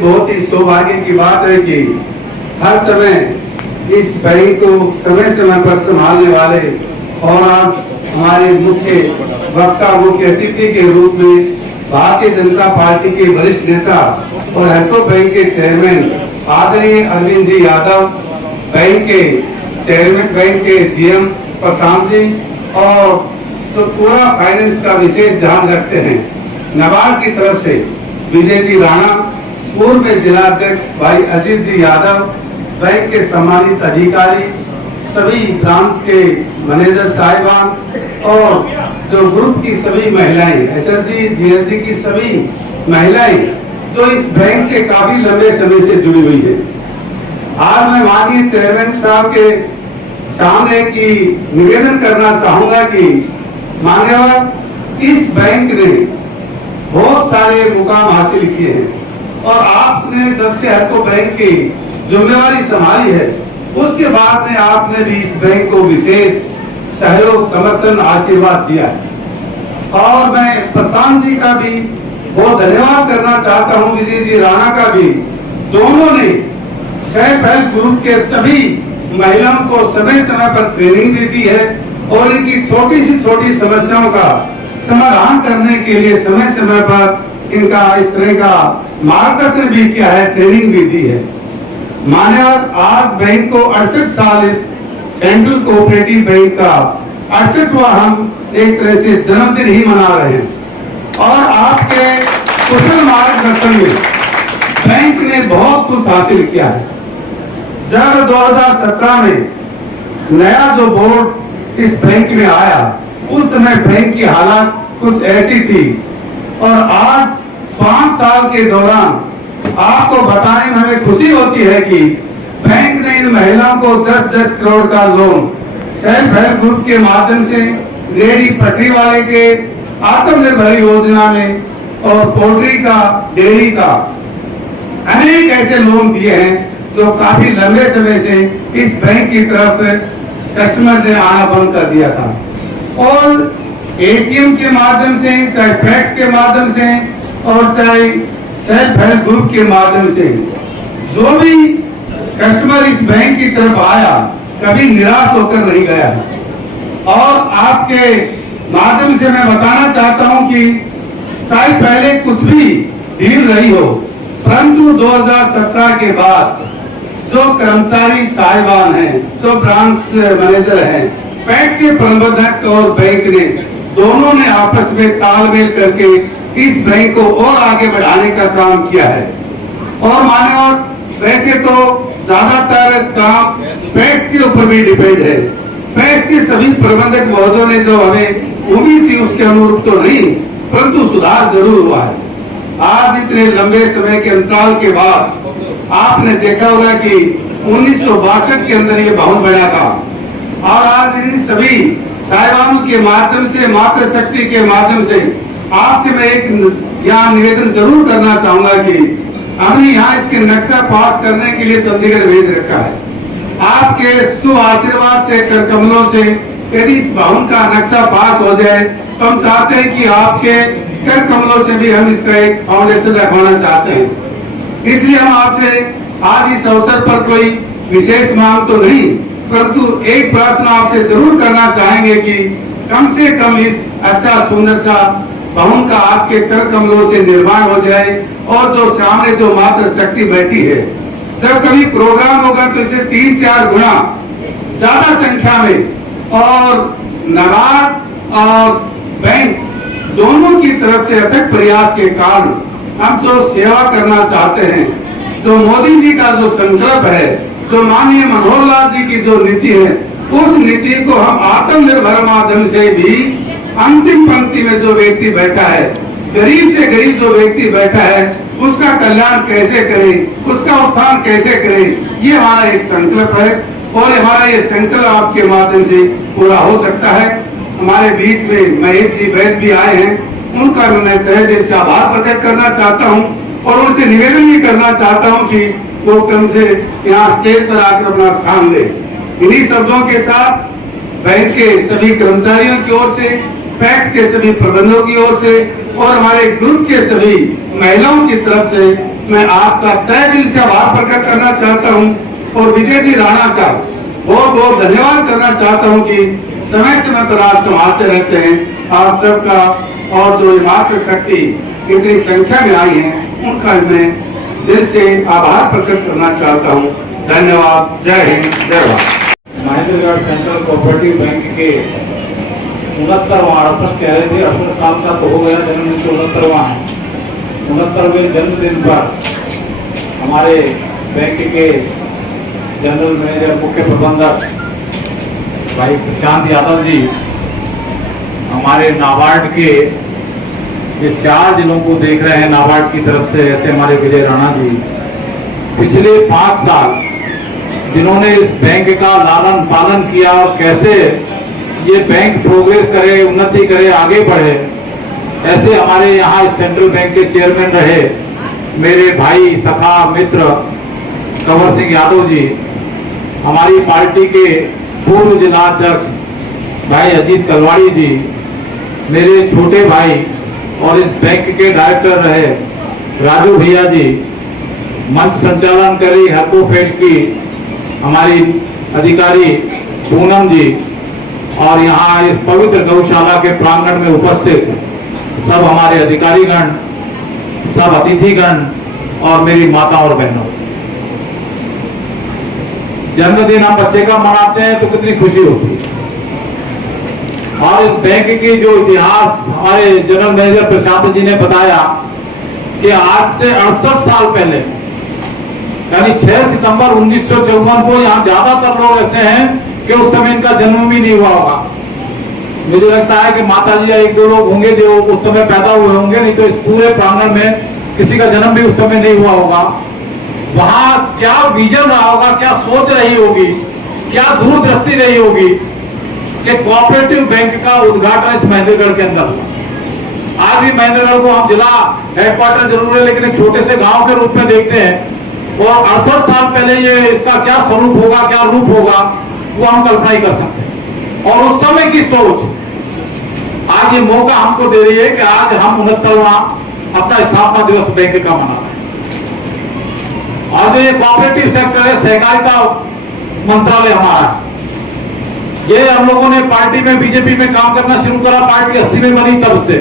बहुत ही सौभाग्य की बात है कि हर समय इस बैंक को समय समय पर संभालने वाले और आज हमारे मुख्य वक्ता मुख्य अतिथि के रूप में भारतीय जनता पार्टी के वरिष्ठ नेता और हेल्को बैंक के चेयरमैन आदरणीय अरविंद जी यादव, बैंक के चेयरमैन, बैंक के जीएम प्रशांत जी और तो पूरा फाइनेंस का विशेष ध्यान रखते हैं। नाबार्ड की तरफ से विजय जी राणा, पूर्व में जिला अध्यक्ष भाई अजीत जी यादव, बैंक के सम्मानित अधिकारी, सभी ब्रांच के मैनेजर साहिबान और जो ग्रुप की सभी महिलाएं, एसएलजी जीएलजी की सभी महिलाएं जो इस बैंक से काफी लंबे समय से जुड़ी हुई है। आज मैं माननीय चेयरमैन साहब के सामने की निवेदन करना चाहूंगा कि मान्यवर इस बैंक ने बहुत सारे मुकाम हासिल किए हैं और आपने जब से हेल्को बैंक की जिम्मेवारी संभाली है उसके बाद में आपने भी इस बैंक को विशेष सहयोग, समर्थन, आशीर्वाद दिया है और मैं प्रशांत जी का भी बहुत धन्यवाद करना चाहता हूं, विजय जी राणा का भी। दोनों ने सेल्फ हेल्प ग्रुप के सभी महिलाओं को समय समय पर ट्रेनिंग भी दी है और इनकी छोटी सी छोटी समस्याओं का समाधान करने के लिए समय समय पर इनका इस तरह का मार्गदर्शन भी किया है, ट्रेनिंग भी दी है। मान्यवर आज बैंक को 68 साल इस सेंट्रल कोऑपरेटिव बैंक का 68वां हम एक तरह से जन्मदिन ही मना रहे हैं और आपके कुशल मार्गदर्शन में बैंक ने बहुत कुछ हासिल किया है। जब 2017 में नया जो बोर्ड इस बैंक में आया उस समय बैंक की हालत कुछ ऐसी थी और आज 5 साल के दौरान आपको बताने में हमें खुशी होती है कि बैंक ने इन महिलाओं को 10-10 करोड़ का लोन सेल्फ हेल्प ग्रुप के माध्यम से, रेहड़ी पटरी वाले के आत्मनिर्भर योजना में और पोल्ट्री का, डेयरी का अनेक ऐसे लोन दिए हैं जो काफी लंबे समय से इस बैंक की तरफ कस्टमर ने आना बंद कर दिया था और एटीएम के माध्यम से, चाहे फैक्स के माध्यम से और चाहे सेल्फ हेल्प ग्रुप के माध्यम से जो भी कस्टमर इस बैंक की तरफ आया कभी निराश होकर नहीं गया और आपके माध्यम से मैं बताना चाहता हूं कि शायद पहले कुछ भी डील रही हो परंतु 2017 के बाद जो कर्मचारी साहिबान हैं, जो ब्रांच मैनेजर हैं, पैक्स के प्रबंधक और बैंक ने दोनों ने आपस में तालमेल करके इस बैंक को और आगे बढ़ाने का काम किया है और मान्यवर वैसे तो ज्यादातर काम पैक्स के ऊपर भी डिपेंड है। पैक्स के सभी प्रबंधक महोदयों ने जो हमें उम्मीद थी उसके अनुरूप तो नहीं परंतु सुधार जरूर हुआ है। आज इतने लंबे समय के अंतराल के बाद आपने देखा होगा कि 1962 के अंदर ये भवन बना था और आज इन सभी साहिबानों के माध्यम से, मातृ शक्ति के माध्यम से आपसे मैं एक यहाँ निवेदन जरूर करना चाहूंगा कि हमने यहाँ इसके नक्शा पास करने के लिए चंडीगढ़ भेज रखा है। आपके शुभ आशीर्वाद से, कर कमलों से यदि इस भवन का नक्शा पास हो जाए तो हम चाहते हैं कि आपके कर कमलों से भी हम इसका एक फाउंडेशन रखवाना चाहते हैं। इसलिए हम आपसे आज इस अवसर पर कोई विशेष मांग तो नहीं परंतु एक प्रार्थना आपसे जरूर करना चाहेंगे कि कम से कम इस अच्छा सुंदर सा भवन का आपके कर कमलों से निर्माण हो जाए और जो सामने जो मातृ शक्ति बैठी है जब कभी प्रोग्राम होगा तो इसे 3-4 गुना ज्यादा संख्या में और नाबार्ड और बैंक दोनों की तरफ से अथक प्रयास के कारण हम जो सेवा करना चाहते हैं, जो मोदी जी का जो संकल्प है, जो माननीय मनोहर लाल जी की जो नीति है उस नीति को हम आत्मनिर्भर माध्यम से भी अंतिम पंक्ति में जो व्यक्ति बैठा है, गरीब से गरीब जो व्यक्ति बैठा है उसका कल्याण कैसे करें, उसका उत्थान कैसे करें, ये हमारा एक संकल्प है और हमारा ये संकल्प आपके माध्यम से पूरा हो सकता है। हमारे बीच में महेश जी वैद भी आए हैं, उनका मैं तहे दिल से आभार प्रकट करना चाहता हूं और उनसे निवेदन भी करना चाहता हूं कि वो क्रम से यहाँ स्टेज पर आकर अपना स्थान दे। इन्हीं शब्दों के साथ बैंक के सभी कर्मचारियों की ओर से, पैक्स के सभी प्रबंधकों की ओर से और हमारे ग्रुप के सभी महिलाओं की तरफ से मैं आपका तहे दिल से आभार प्रकट करना चाहता हूं और विजय जी राणा का बहुत बहुत धन्यवाद करना चाहता हूं कि समय समय पर आप संभालते रहते हैं। आप सबका और जो मातृशक्ति इतनी संख्या में आई है उनका मैं दिल से आभार प्रकट करना चाहता हूं। धन्यवाद। जय हिंद, जय Bharat. Mahendragarh central cooperative bank के 69वां 68 कह रहे थे, 68 साल का तो हो गया जन्मदिन, 69वां है। 69वें जन्मदिन पर हमारे बैंक के जनरल मैनेजर मुख्य प्रबंधक भाई प्रशांत यादव जी, हमारे नाबार्ड के ये 4 जिलों को देख रहे हैं नाबार्ड की तरफ से, ऐसे हमारे विजय राणा जी पिछले 5 साल जिन्होंने इस बैंक का लालन पालन किया और कैसे ये बैंक प्रोग्रेस करे, उन्नति करे, आगे बढ़े, ऐसे हमारे यहाँ इस सेंट्रल बैंक के चेयरमैन रहे मेरे भाई सखा मित्र कंवर सिंह यादव जी, हमारी पार्टी के पूर्व जिलाध्यक्ष भाई अजीत कलवाड़ी जी, मेरे छोटे भाई और इस बैंक के डायरेक्टर रहे राजू भैया जी, मंच संचालन कर रही हरकोफेड की हमारी अधिकारी पूनम जी, और यहाँ इस पवित्र गौशाला के प्रांगण में उपस्थित सब हमारे अधिकारीगण, सब अतिथिगण और मेरी माता और बहनों। जन्मदिन हम बच्चे का मनाते हैं तो कितनी खुशी होती है। और इस बैंक की जो इतिहास हमारे जनरल मैनेजर प्रशांत जी ने बताया कि आज से 68 साल पहले यानी 6 सितंबर 1954 को यहाँ ज्यादातर लोग ऐसे हैं कि उस समय इनका जन्म भी नहीं हुआ होगा। मुझे लगता है कि माता जी या 1-2 लोग होंगे जो उस समय पैदा हुए होंगे, नहीं तो इस पूरे प्रांगण में किसी का जन्म भी उस समय नहीं हुआ होगा। वहां क्या विजन रहा होगा, क्या सोच रही होगी, क्या दूरदृष्टि रही होगी कि कोऑपरेटिव बैंक का उद्घाटन इस महेंद्रगढ़ के अंदर हुआ। आज भी महेंद्रगढ़ को हम जिला हेडक्वार्टर जरूर है लेकिन एक छोटे से गांव के रूप में देखते हैं, और 68 साल पहले ये इसका क्या स्वरूप होगा, क्या रूप होगा, वो हम कल्पना ही कर सकते हैं। और उस समय की सोच आज ये मौका हमको दे रही है कि आज हम 69वां अपना स्थापना दिवस बैंक का मना रहे हैं। और जो ये कोऑपरेटिव सेक्टर है, सहकारिता मंत्रालय हमारा, ये हम लोगों ने पार्टी में बीजेपी में काम करना शुरू करा, पार्टी 80 में बनी तब से,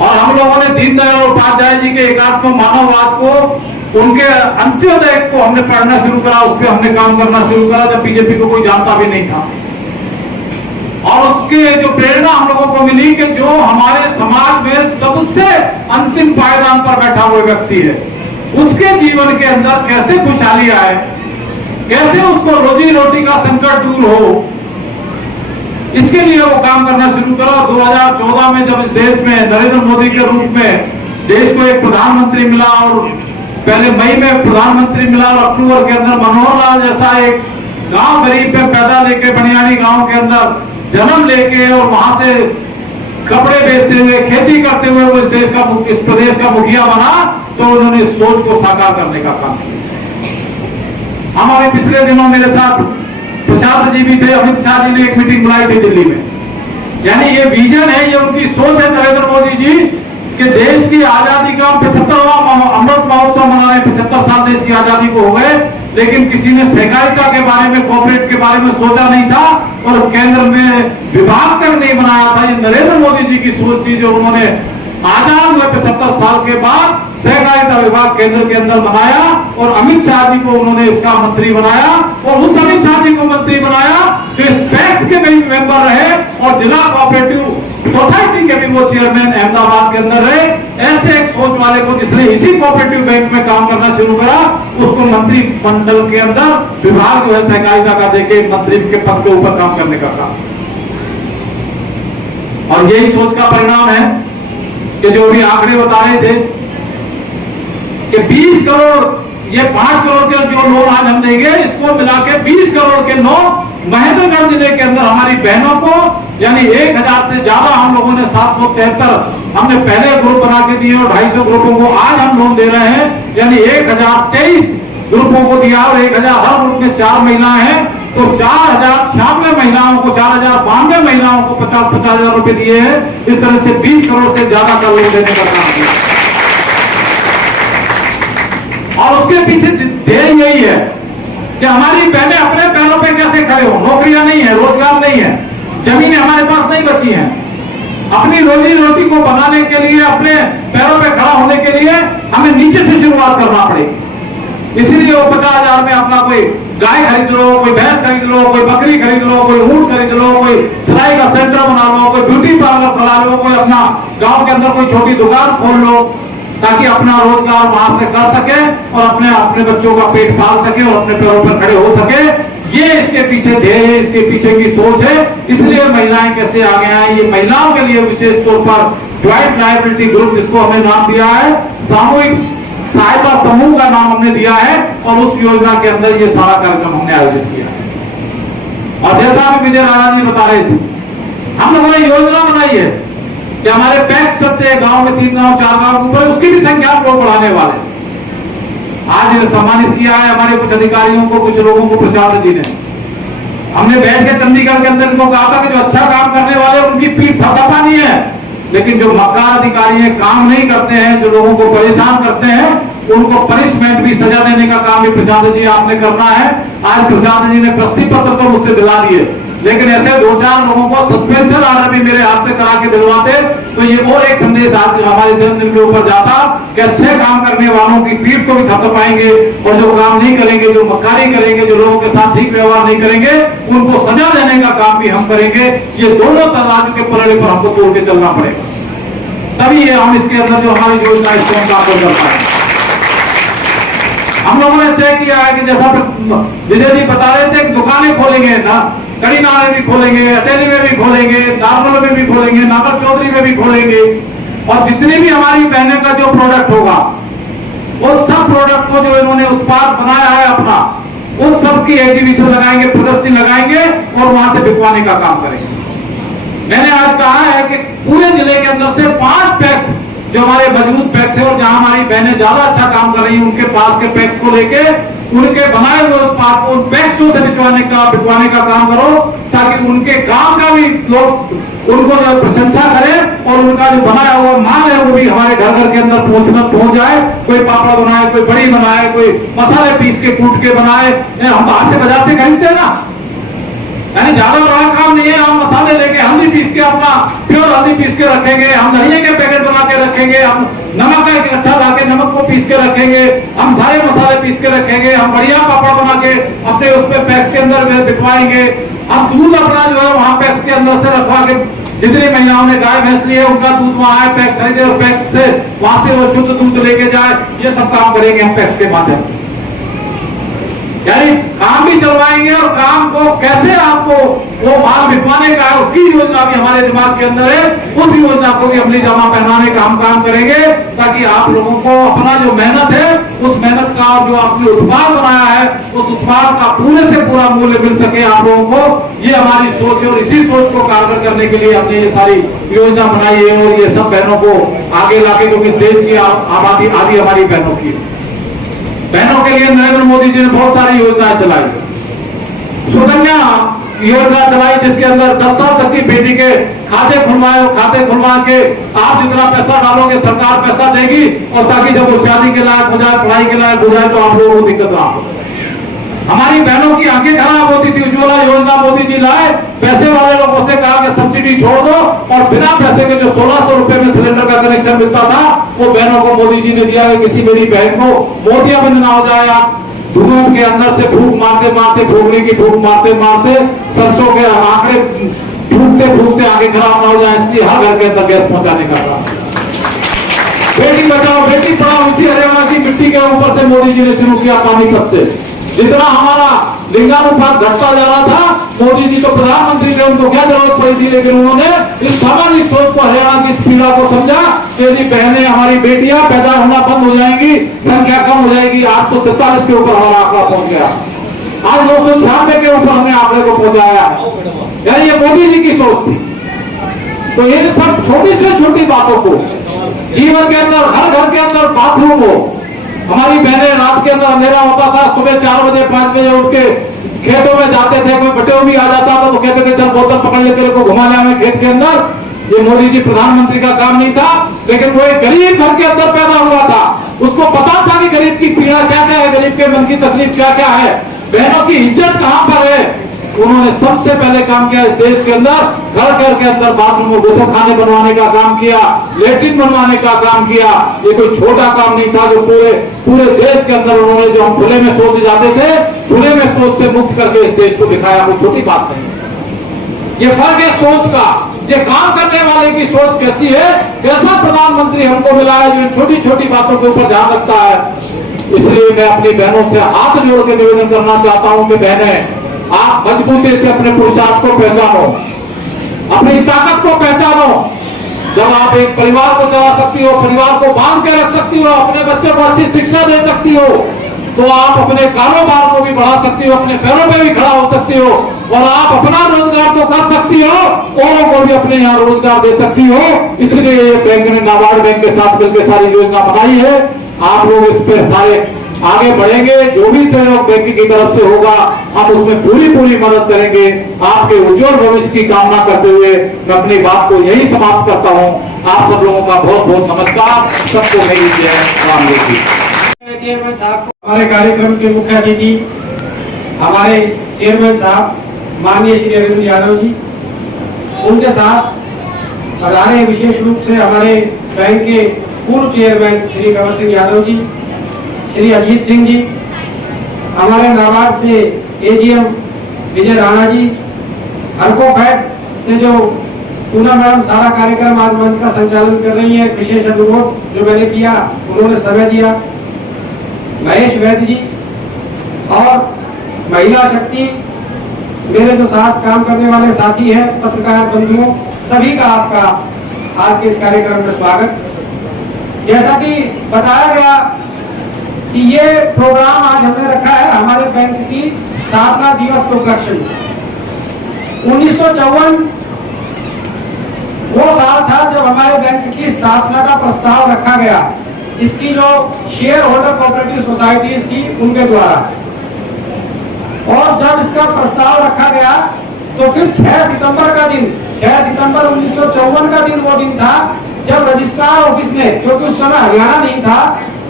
और हम लोगों ने दीनदयाल उपाध्याय जी के एकात्म मानववाद को, उनके अंत्योदय को हमने पढ़ना शुरू करा, उस पर हमने काम करना शुरू करा जब बीजेपी को कोई जानता भी नहीं था। और उसके जो प्रेरणा हम लोगों को मिली कि जो हमारे समाज में सबसे अंतिम पायदान पर बैठा हुआ व्यक्ति है, उसके जीवन के अंदर कैसे खुशहाली आए, कैसे उसको रोजी रोटी का संकट दूर हो, इसके लिए वो काम करना शुरू करा। 2014 में जब इस देश में नरेंद्र मोदी के रूप में देश को एक प्रधानमंत्री मिला, और पहले मई में प्रधानमंत्री मिला, और अक्टूबर के अंदर मनोहर लाल जैसा एक गांव गरीब में पैदा लेके बनियानी गांव के अंदर जन्म लेके और वहां से कपड़े बेचते हुए, खेती करते हुए वो इस प्रदेश का मुखिया बना, तो उन्होंने इस सोच को साकार करने का काम किया। हमारे पिछले दिनों मेरे साथ प्रशांत जी भी थे, अमित शाह जी ने एक मीटिंग बुलाई थी दिल्ली में। यानी ये विजन है, ये उनकी सोच है नरेंद्र मोदी जी कि देश की आजादी का 75वां अमृत महोत्सव मना रहे, 75 साल देश की आजादी को हो गए, लेकिन किसी ने सहकारिता के बारे में, कॉर्पोरेट के बारे में सोचा नहीं था, और केंद्र में विभाग तक नहीं बनाया था। ये नरेंद्र मोदी जी की सोच थी जो उन्होंने आजाद हुए 75 साल के बाद सहकारिता विभाग केंद्र के अंदर बनाया, और अमित शाह जी को उन्होंने इसका मंत्री बनाया, और उस अमित शाह जी को मंत्री बनाया जो इस पैक्स के भी मेंबर रहे और जिला कोऑपरेटिव सोसाइटी के भी वो चेयरमैन अहमदाबाद के अंदर रहे। ऐसे एक सोच वाले को, जिसने इसी कोऑपरेटिव बैंक में काम करना शुरू करा, उसको मंत्री मंडल के अंदर विभाग जो है सहकारिता का देके मंत्री के पद के ऊपर काम करने का काम। और यही सोच का परिणाम है कि जो भी आंकड़े बता रहे थे कि 20 करोड़, ये 5 करोड़ के जो लोन आज हम देंगे, इसको मिला के 20 करोड़ के लोन महेंद्रगढ़ जिले के अंदर हमारी बहनों को, यानी 1000 से ज्यादा हम लोगों ने 773 हमने पहले ग्रुप बना के दिए, और 250 ग्रुपों को आज हम लोन दे रहे हैं, यानी 1023 ग्रुपों को दिया, और 1000 हर ग्रुप में 4 महिलाएं हैं, तो 4096 महिलाओं को, 4092 महिलाओं को 50,000 रुपए दिए हैं। इस तरह से 20 करोड़ से ज्यादा का लोन देने का काम किया। और उसके पीछे ध्येय यही है कि हमारी बहनें अपने पैरों पे कैसे खड़े हो। नौकरियां नहीं है, रोजगार नहीं है, जमीनें हमारे पास नहीं बची हैं। अपनी रोजी रोटी को बनाने के लिए, अपने पैरों पे खड़ा होने के लिए हमें नीचे से शुरुआत करना पड़ेगी। इसीलिए वो 50,000 में अपना कोई गाय खरीद लो, कोई भैंस खरीद लो, कोई बकरी खरीद लो, कोई ऊंट खरीद लो, कोई सिलाई का सेंटर बना लो, कोई ब्यूटी पार्लर खोला लो, कोई अपना गांव के अंदर कोई छोटी दुकान खोल लो, ताकि अपना रोजगार वहां से कर सके और अपने बच्चों का पेट पाल सके और अपने पैरों पर खड़े हो सके। ये इसके पीछे ध्येय है, इसके पीछे की सोच है। इसलिए महिलाएं कैसे आगे आए, ये महिलाओं के लिए विशेष तौर पर ज्वाइंट लायबिलिटी ग्रुप, जिसको हमने नाम दिया है सामूहिक सहायता समूह का नाम हमने दिया है, और उस योजना के अंदर ये सारा कार्यक्रम हमने आयोजित किया है। और जैसा अभी विजय राणा जी बता रहे थे, हम लोगों ने योजना बनाई है कि हमारे पैक्स चलते हैं गांव में, 3 गांव 4 गांव के ऊपर, उसकी भी संख्या हम लोग बढ़ाने वाले। आज सम्मानित किया है हमारे कुछ अधिकारियों को, कुछ लोगों को प्रशांत जी ने। हमने बैठ के चंडीगढ़ के अंदर इनको कहा था कि जो अच्छा काम करने वाले उनकी पीठ थपथपानी है, लेकिन जो मक्कार अधिकारी हैं, काम नहीं करते हैं, जो लोगों को परेशान करते हैं, उनको पनिशमेंट भी, सजा देने का काम भी प्रशांत जी आपने करना है। आज प्रशांत जी ने प्रशस्ति पत्र तो मुझसे दिला दिए, लेकिन ऐसे 2-4 लोगों को सस्पेंशन ऑर्डर भी मेरे हाथ से करा के दिलवाते, तो ये और एक संदेश आज हमारे जन्मदिन के ऊपर जाता कि अच्छे काम करने वालों की पीठ को भी थपथपाएंगे, और जो काम नहीं करेंगे, जो मक्कारी करेंगे, जो लोगों के साथ ठीक व्यवहार नहीं करेंगे, उनको सजा देने का काम भी हम करेंगे। ये दोनों तराजू के पलड़े पर हमको तोड़ के चलना पड़ेगा, तभी ये हम इसके अंदर जो हमारी योजना है इसको हम लागू कर पाएंगे। हम लोगों ने तय किया है कि जैसा विजय जी बता रहे थे कि दुकानें खोलेंगे ना, करीना में भी खोलेंगे, अटेली में भी खोलेंगे, दारुल में भी खोलेंगे, नागर चौधरी में भी खोलेंगे, और जितनी भी हमारी बहनें का जो प्रोडक्ट होगा, उस सब प्रोडक्ट को जो इन्होंने उत्पाद बनाया है अपना, उस सब की एग्जीबिशन लगाएंगे, प्रदर्शनी लगाएंगे और वहां से बिकवाने का काम करेंगे। मैंने आज कहा है कि पूरे जिले के अंदर से 5 पैक्स जो हमारे मजबूत पैक्स है, और जहां हमारी बहनें ज्यादा अच्छा काम कर रही हैं, उनके पास के पैक्स को लेके उनके बनाए हुए उत्पाद को उन पैक्सों से बिकवाने का काम करो, ताकि उनके गांव का भी लोग उनको जो प्रशंसा करें और उनका जो बनाया हुआ माल है वो भी हमारे घर घर के अंदर पहुंच जाए। कोई पापड़ बनाए, कोई बड़ी बनाए, कोई मसाले पीस के कूट के बनाए, हम बाहर से बाजार से खरीदते हैं ना, यानी ज्यादा बड़ा काम नहीं है। हम मसाले लेके हल्दी पीस के, अपना प्योर हल्दी पीस के रखेंगे, हम धनिया के पैकेट बना के रखेंगे, हम नमक का इकट्ठा लाके नमक को पीस के रखेंगे, हम सारे मसाले पीस के रखेंगे, हम बढ़िया पापड़ बना के अपने उस पे पैक्स के अंदर बिकवाएंगे। हम दूध अपना जो है वहां पैक्स के अंदर से रखवा के, जितनी महिलाओं ने गाय भैंस ली है उनका दूध वहां है, पैक्स खरीदे और पैक्स से वहां से वो शुद्ध दूध लेके जाए। ये सब काम करेंगे हम पैक्स के माध्यम से, यानी काम भी चलवाएंगे और काम को कैसे आपको वो माल बिकवाने का है उसकी योजना भी हमारे दिमाग के अंदर है। उस योजना को भी अमली जामा पहनाने का हम काम करेंगे, ताकि आप लोगों को अपना जो मेहनत है, उस मेहनत का जो आपने उत्पाद बनाया है, उस उत्पाद का पूरे से पूरा मूल्य मिल सके आप लोगों को। ये हमारी सोच है और इसी सोच को कारगर करने के लिए हमने ये सारी योजना बनाई है, और ये सब बहनों को आगे लाके, क्योंकि इस देश की आबादी आधी हमारी बहनों की है। बहनों के लिए नरेंद्र मोदी जी ने बहुत सारी योजनाएं चलाई। सुकन्या योजना चलाई, जिसके अंदर 10 साल तक की बेटी के खाते खुलवाए, और खाते खुलवा के आप जितना पैसा डालोगे सरकार पैसा देगी, और ताकि जब वो शादी के लायक हो जाए, पढ़ाई के लायक हो जाए, तो आप लोगों को दिक्कत ना हो। हमारी बहनों की आंखें खराब होती थी, उज्ज्वला योजना मोदी जी लाए, पैसे वाले लोगों से कहा कि सब्सिडी छोड़ दो, और बिना पैसे के जो 1600 रुपए में सिलेंडर का कनेक्शन मिलता था, वो बहनों को मोदी जी ने दिया है। किसी मेरी बहन को मोतियाबिंद ना हो जाए, धुआं के अंदर से फूंक मारते मारते, फूकने की फूंक मारते मारते, सरसों के आंकड़े फूकते फूकते आगे खराब ना हो जाए, इसलिए हर घर के अंदर गैस पहुंचाने का काम। बेटी बचाओ बेटी पढ़ाओ, इसी हरियाणा की मिट्टी के ऊपर से मोदी जी ने शुरू किया। पानीपत से जितना हमारा लिंगानुपात घटता जा रहा था, मोदी जी तो प्रधानमंत्री थे, उनको क्या जरूरत पड़ी थी, लेकिन उन्होंने इस सामान्य सोच को, हरियाणा की इस पीड़ा को समझा कि यदि बहनें, हमारी बेटियां पैदा होना बंद हो जाएंगी, संख्या कम हो जाएगी। 843 के ऊपर हमारा आंकड़ा पहुंच गया, आज 296 के ऊपर हमने आंकड़े को पहुंचाया है, यानी ये मोदी जी की सोच थी। तो ये सब छोटी से छोटी बातों को जीवन के अंदर, हर घर के अंदर बाथरूम हो। हमारी बहनें रात के अंदर अंधेरा होता था, सुबह 4 बजे 5 बजे उठ के खेतों में जाते थे, कोई बटेव भी आ जाता था तो कहते थे चल बोतल पकड़ ले, तेरे को घुमा ले हमें खेत के अंदर। ये मोदी जी प्रधानमंत्री का काम नहीं था, लेकिन वो एक गरीब घर के अंदर पैदा हुआ था, उसको पता था कि गरीब की पीड़ा क्या क्या है, गरीब के मन की तकलीफ क्या क्या है, बहनों की इज्जत कहां पर है। उन्होंने सबसे पहले काम किया इस देश के अंदर, घर घर के अंदर बाथरूम और गुस्लखाने बनवाने का काम किया, लेट्रिन बनवाने का काम किया। ये कोई छोटा काम नहीं था, जो पूरे देश के अंदर उन्होंने, जो हम खुले में सोच जाते थे, खुले में सोच से मुक्त करके इस देश को दिखाया। कोई छोटी बात नहीं, ये फर्क है सोच का। ये काम करने वाले की सोच कैसी है, कैसा प्रधानमंत्री हमको मिला है जो इन छोटी छोटी बातों के ऊपर ध्यान रखता है। इसलिए मैं अपनी बहनों से हाथ जोड़ के निवेदन करना चाहता हूं कि बहनें, आप मजबूती से अपने पुरुषार्थ को पहचानो, अपनी ताकत को पहचानो। जब आप एक परिवार को चला सकती हो, परिवार को बांध के रख सकती हो, अपने बच्चे को अच्छी शिक्षा दे सकती हो, तो आप अपने कारोबार को भी बढ़ा सकती हो, अपने पैरों पे भी खड़ा हो सकती हो, और आप अपना रोजगार तो कर सकती हो, औरों को भी अपने यहाँ रोजगार दे सकती हो। इसलिए ये बैंक ने नाबार्ड बैंक के साथ मिलकर सारी योजना बनाई है। आप लोग इस पर सारे आगे बढ़ेंगे, जो भी सहयोग बैंक की तरफ से होगा हम उसमें पूरी मदद करेंगे। आपके उज्जवल भविष्य की कामना करते हुए मैं अपनी बात को यही समाप्त करता हूं। आप सब लोगों का बहुत बहुत नमस्कार, सबको मेरी जय राम जी। चेयरमैन साहब, हमारे कार्यक्रम के मुख्य अतिथि हमारे चेयरमैन साहब माननीय श्री अरविंद यादव जी, उनके साथ पधारे विशेष रूप से हमारे बैंक के पूर्व चेयरमैन श्री कंवर सिंह यादव जी, श्री अजीत सिंह जी, हमारे नाबार्ड से एजीएम विजय राणा जी, अर्कोफेड से जो पूनम मैडम सारा कार्यक्रम आज मंच का संचालन कर रही है, विशेष अनुरोध जो मैंने किया उन्होंने समय दिया, महेश वैद्य जी और महिला शक्ति मेरे जो साथ काम करने वाले साथी हैं, पत्रकार बंधुओं, सभी का आपका आज के इस कार्यक्रम में स्वागत। जैसा कि बताया गया कि ये प्रोग्राम आज हमने रखा है हमारे बैंक की स्थापना दिवस के उपलक्ष्य में। 1954 वो साल था जब हमारे बैंक की स्थापना का प्रस्ताव रखा गया, इसकी जो शेयर होल्डर कोऑपरेटिव सोसाइटीज थी उनके द्वारा, और जब इसका प्रस्ताव रखा गया तो फिर 6 सितंबर का दिन, 6 सितंबर 1954 का दिन वो दिन था जब रजिस्ट्रार ऑफिस ने, क्योंकि उस समय हरियाणा नहीं था,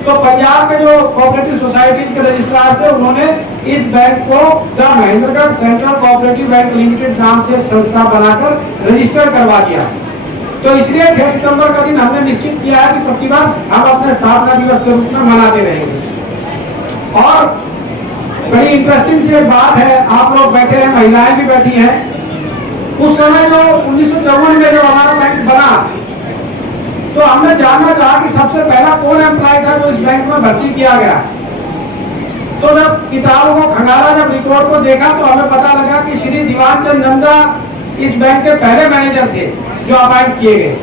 तो पंजाब के जो कोऑपरेटिव सोसाइटीज के रजिस्ट्रार थे उन्होंने इस बैंक को the Mahendragarh central cooperative bank limited नाम से एक संस्था बनाकर रजिस्टर करवा दिया। तो इसलिए 6 सितंबर का दिन हमने निश्चित किया है कि प्रतिवर्ष हम अपने स्थापना दिवस के रूप में मनाते रहेंगे। और बड़ी इंटरेस्टिंग सी बात है, आप लोग बैठे हैं, महिलाएं भी बैठी हैं, उस समय जो 1954 में जब हमारा बैंक बना तो हमने जानना चाहा कि सबसे पहला कौन एम्प्लॉय था जो इस बैंक में भर्ती किया गया। तो जब किताबों को खंगाला, जब रिकॉर्ड को देखा तो हमें पता लगा कि श्री दीवान चंद नंदा इस बैंक के पहले मैनेजर थे जो अपॉइंट किए गए।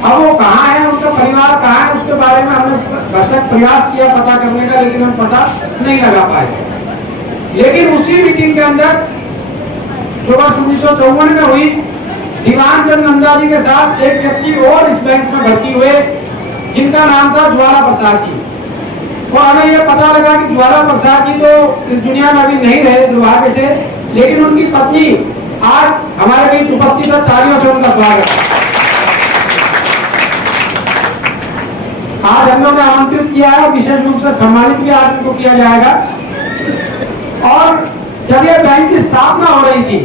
अब वो कहाँ है, उनका परिवार कहाँ है, उसके बारे में हमने भरसक प्रयास किया पता करने का, लेकिन हम पता नहीं लगा पाए। लेकिन उसी मीटिंग के अंदर जो वर्ष 1954 में हुई, दीवान चंद नंदा जी के साथ एक व्यक्ति और इस बैंक में भर्ती हुए जिनका नाम था ज्वाला प्रसाद जी। और हमें यह पता लगा कि ज्वाला प्रसाद जी तो इस दुनिया में अभी नहीं रहे दुर्भाग्य से, लेकिन उनकी पत्नी आज हमारे बीच उपस्थित है। तालियों से उनका स्वागत। आज हम लोग ने आमंत्रित किया है, विशेष रूप से सम्मानित भी आज उनको किया जाएगा। और जब ये बैंक की स्थापना हो रही थी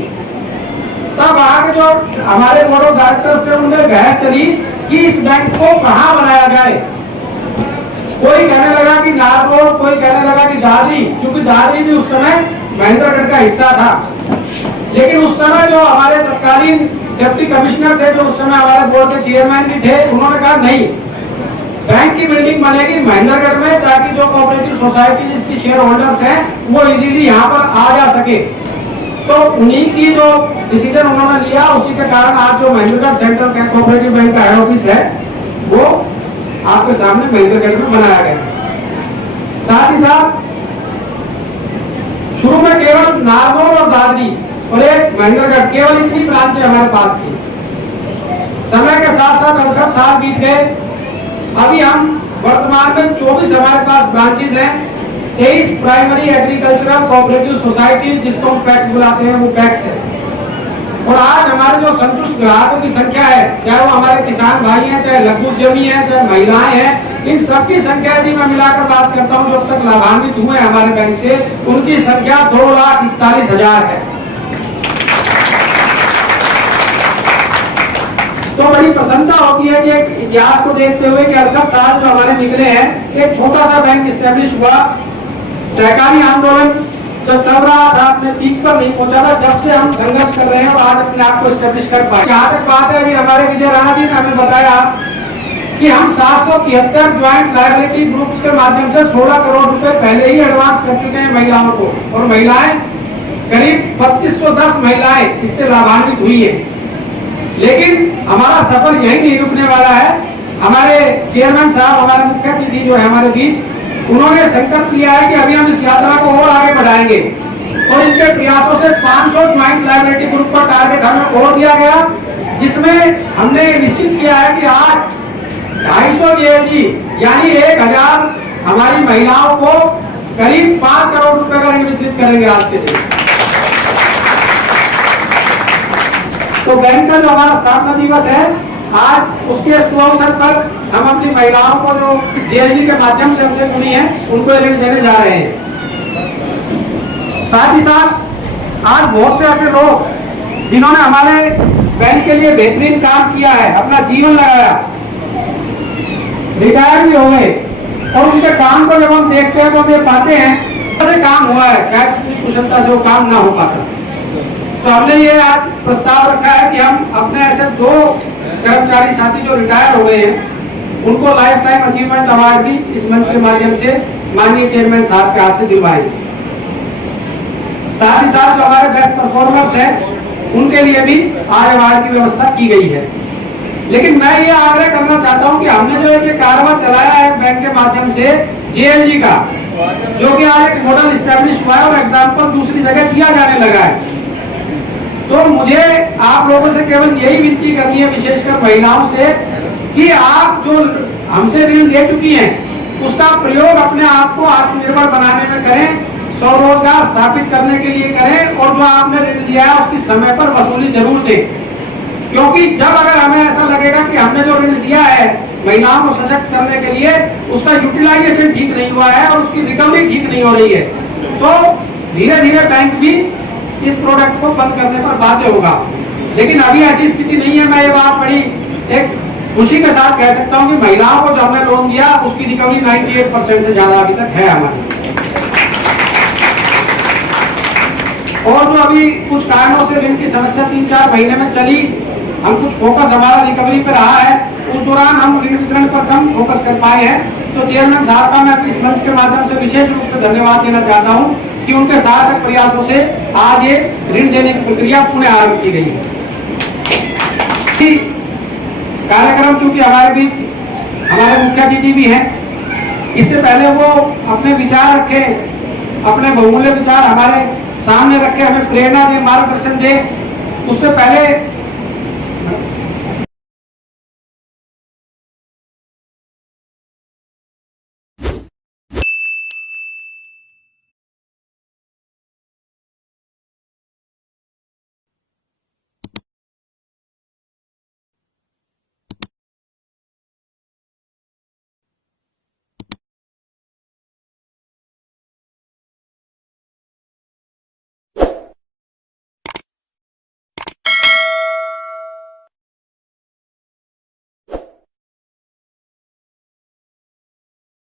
तब वहां के जो हमारे बोर्ड ऑफ डायरेक्टर्स थे उनमें बहस चली कि इस बैंक को कहां बनाया जाए। कोई कहने लगा कि नागौर, कोई कहने लगा कि दादरी, क्योंकि दादरी भी उस समय महेंद्रगढ़ का हिस्सा था। लेकिन उस समय जो हमारे तत्कालीन डिप्टी कमिश्नर थे, जो उस समय हमारे बोर्ड के चेयरमैन भी थे, उन्होंने कहा नहीं, बैंक की बिल्डिंग बनेगी महेंद्रगढ़ में, ताकि जो कोऑपरेटिव सोसाइटी जिसकी शेयर होल्डर्स हैं वो इजीली यहाँ पर आ जा सके। तो उन्हीं की जो डिसीजन उन्होंने लिया, उसी के कारण आज जो महेंद्रगढ़ सेंट्रल कोऑपरेटिव बैंक का हेड ऑफिस है वो आपके सामने महेंद्रगढ़ में बनाया गया। साथ ही साथ शुरू में केवल नारनौल और दादरी और एक महेंद्रगढ़, केवल इतनी ब्रांचें हमारे पास थी। समय के साथ साथ 68 साल बीत गए। अभी हम वर्तमान में 24 हमारे पास ब्रांचेज हैं, 23 प्राइमरी एग्रीकल्चरल कोऑपरेटिव सोसाइटी जिसको हम पैक्स बुलाते हैं, वो पैक्स है। और आज हमारे जो संतुष्ट ग्राहकों की संख्या है, चाहे वो हमारे किसान भाई हैं, चाहे लघु उद्यमी हैं, चाहे महिलाएं हैं, इन सबकी संख्या यदि मैं मिलाकर बात करता हूं, जो अब तक लाभान्वित हुए हैं हमारे बैंक से, उनकी संख्या 2,41,000 है। तो बड़ी प्रसन्नता होती है कि एक इतिहास को देखते हुए कि 68 साल जो हमारे निकले हैं, एक छोटा सा बैंक स्टैब्लिश हुआ। सहकारी आंदोलन जब तब रहा था, अपने पीक पर नहीं पहुंचा था, जब से हम संघर्ष कर रहे हैं और आज अपने आप को स्टैब्लिश कर पाए। जहां तक बात है, अभी हमारे विजय राणा जी ने हमें बताया कि हम 773 ज्वाइंट लायबिलिटी ग्रुप्स के माध्यम से 16 करोड़ रुपए पहले ही एडवांस कर चुके हैं महिलाओं को, और महिलाएं करीब 3210 महिलाएं इससे लाभान्वित हुई है। लेकिन हमारा सफर यही नहीं रुकने वाला है। हमारे चेयरमैन साहब, हमारे मुख्य अतिथि जो है हमारे बीच, उन्होंने संकल्प लिया है कि अभी हम इस यात्रा को और आगे बढ़ाएंगे, और इनके प्रयासों से 500 ज्वाइंट लायबिलिटी ग्रुप का टारगेट हमें और दिया गया, जिसमें हमने निश्चित किया है कि आज 250 JLG यानी 1000 हमारी महिलाओं को करीब 5 करोड़ रुपए का ऋण वितरित करेंगे आज के दिन। तो बैंक का जो हमारा स्थापना दिवस है, आज उसके शुभ अवसर पर हम अपनी महिलाओं को जो JLG के माध्यम से हमसे जुड़ी है, उनको ऋण देने जा रहे हैं। साथ ही साथ आज बहुत से ऐसे लोग जिन्होंने हमारे बैंक के लिए बेहतरीन काम किया है, अपना जीवन लगाया, रिटायर भी हो गए, और उनके काम को जब हम देखते हैं तो हम ये पाते हैं ऐसे काम हुआ है, शायद कुशलता से वो काम ना हो पाता। तो हमने ये आज प्रस्ताव रखा है कि हम अपने ऐसे 2 कर्मचारी साथी जो रिटायर हो गए हैं, उनको लाइफ टाइम अचीवमेंट अवार्ड भी इस मंच के माध्यम से माननीय चेयरमैन साहब के हाथ से दिलवाएंगे। साथ ही साथ जो हमारे बेस्ट परफॉर्मर्स हैं, उनके लिए भी आज अवार्ड की व्यवस्था की गई है। लेकिन मैं ये आग्रह करना चाहता हूं कि हमने जो एक कारवा चलाया है बैंक के माध्यम से JLG का, जो कि आज एक मॉडल स्टैब्लिश हुआ है और एग्जाम्पल दूसरी जगह किया जाने लगा है, तो मुझे आप लोगों से केवल यही विनती करनी है, विशेषकर महिलाओं से, कि आप जो हमसे ऋण ले चुकी हैं, उसका प्रयोग अपने आप को आत्मनिर्भर बनाने में करें, स्वरोजगार स्थापित करने के लिए करें, और जो आपने ऋण लिया है उसकी समय पर वसूली जरूर दें। क्योंकि जब अगर हमें ऐसा लगेगा कि हमने जो ऋण दिया है महिलाओं को सशक्त करने के लिए, उसका यूटिलाइजेशन ठीक नहीं हुआ है और उसकी रिकवरी ठीक नहीं हो रही है, तो धीरे धीरे बैंक भी इस प्रोडक्ट को बंद करने पर बाध्य होगा। लेकिन अभी ऐसी स्थिति नहीं है। मैं ये बात बड़ी एक खुशी के साथ कह सकता हूं कि महिलाओं को जो हमने लोन दिया, उसकी रिकवरी 98% से ज्यादा अभी तक है हमारी। और जो अभी कुछ कारणों से ऋण की समस्या 3-4 महीने में चली, हम कुछ फोकस हमारा रिकवरी पे रहा है, उस दौरान हम ऋण वितरण पर कम फोकस कर पाए हैं। तो चेयरमैन साहब का मैं इस मंच के माध्यम से विशेष रूप से धन्यवाद देना चाहता हूं कि उनके सार्थक प्रयासों से आज ये ऋण देने की प्रक्रिया पुनः आरंभ की गई है। कार्यक्रम चूंकि हमारे बीच हमारे मुख्य अतिथि भी हैं, इससे पहले वो अपने विचार रखे, अपने बहुमूल्य विचार हमारे सामने रखे, हमें प्रेरणा दे, मार्गदर्शन दे, उससे पहले